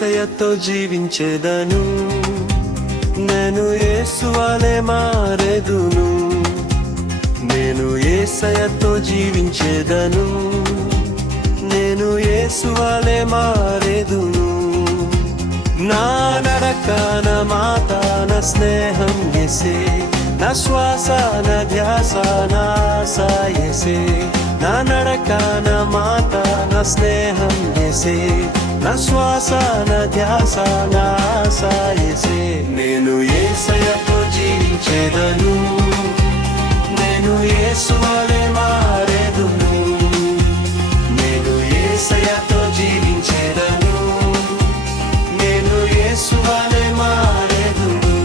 యేసయ్యతో జీవించేదను, నేను యేసు వలె మారెదును. నేను యేసయ్యతో జీవించేదను, నేను యేసు వలె మారెదును. నా నడక నా మాట నా స్నేహం యేసే, నా శ్వాస నా ధ్యాస నా ఆశ యేసే. నా నడక నా మాట నా స్నేహం యేసే, నా శ్వాస నా ధ్యాస నా ఆశ యేసే. నేను యేసయ్యతో జీవించేదను, నేను యేసు వలె మారెదును. నేను యేసయ్యతో జీవించేదను, నేను యేసు వలె మారెదును.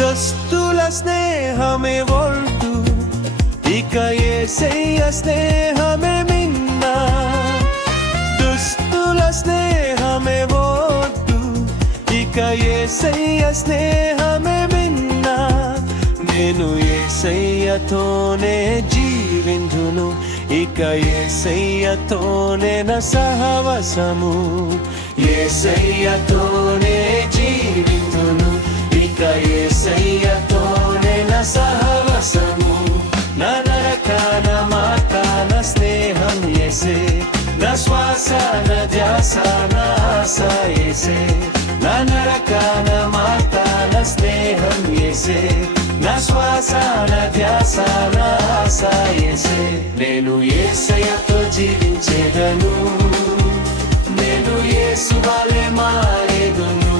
దుస్తుల స్నేహమే వద్దు, ఇక యేసయ్య స్నేహమే మిన్న. దుస్తుల స్నేహమే వద్దు, ఇక యేసయ్య స్నేహమే మిన్న. నేను యేసయ్యతోనే జీవించును, ఇక యేసయ్యతోనే నా సహవాసము. యేసయ్యతోనే జీవించును, ఇక యేసయ్యతోనే నా సహవాసము. నా నడక నా మాట నా స్నేహం యేసే, నా శ్వాస నా ధ్యాస నా ఆశ యేసే. నా నడక నా మాట నా స్నేహం యేసే, నా శ్వాస నా ధ్యాస నా ఆశ యేసే. నేను యేసయ్యతో జీవించేదను, నేను యేసు వలె మారెదును.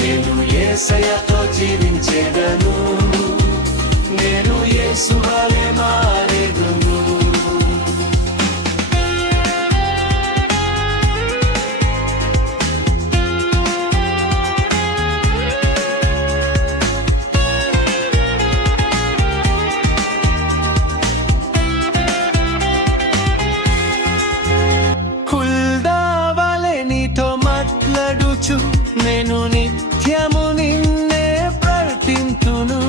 నేను యేసయ్యతో జీవించేదను, నేను యేసు వలె మారెదును. హుల్దా వలె నీతో మాట్లాడుచు, నేను నిత్యము నిన్నే ప్రార్థింతును.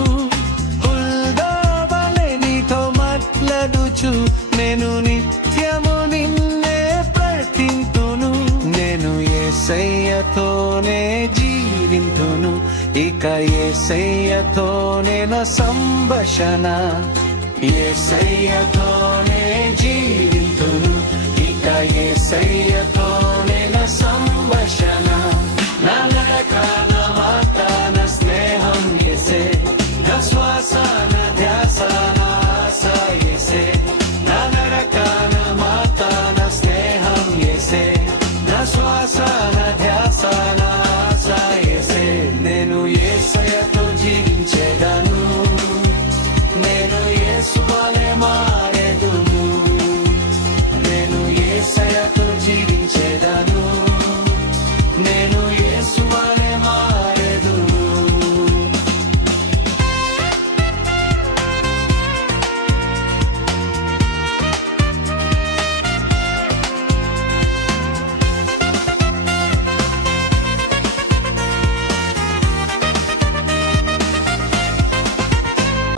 హుల్దా వలె నీతో మాట్లాడుచు, నేను నిత్యము నిన్నే ప్రార్థింతును. నేను యేసయ్యతోనే జీవింతును, ఇక యేసయ్యతోనే నా సంభాషణ. యేసయ్యతోనే జీవింతును, ఇక యేసయ్యతోనే నా సంభాషణ. నా నడక నా మాట నా స్నేహం యేసే, నా శ్వాస నా ధ్యాస నా ఆశ యేసే. నా నడక నా మాట నా స్నేహం యేసే, నా శ్వాస నా ధ్యాస నా ఆశ యేసే. నేను యేసయ్యతో జీవించేదను, నేను యేసు వలె మారెదును. నేను యేసయ్యతో జీవించేదను, నేను యేసు వలె మారెదును.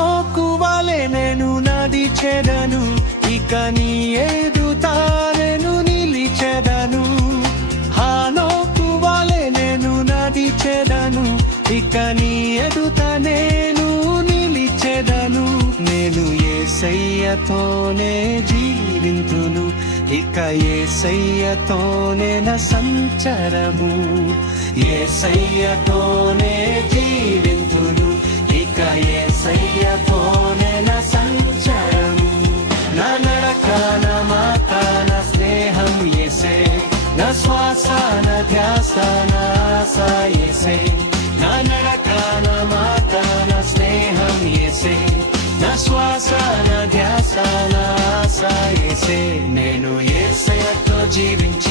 ఓకు వలె నేను నడిచెదను, ఇక నీ ఎదుట నేను నిలిచెదను. హానోకు వలె నేను నడిచెదను, ఇక నీ ఎదుట నేను నిలిచెదను. నేను యేసయ్యతోనే జీవింతును, ఇక యేసయ్యతోనే నా సంచరము. యేసయ్యతోనే జీవింతును, ఇక యేసయ్యతోనే నా సంచరము. నా నడక నా మాట నా స్నేహం యేసే, నా శ్వాస నా ధ్యాస నా ఆశ యేసే. నా నడక నా మాట నా స్నేహం యేసే, నా శ్వాస నా ధ్యాస నా ఆశ యేసే. నేను యేసయ్యతో జీవించి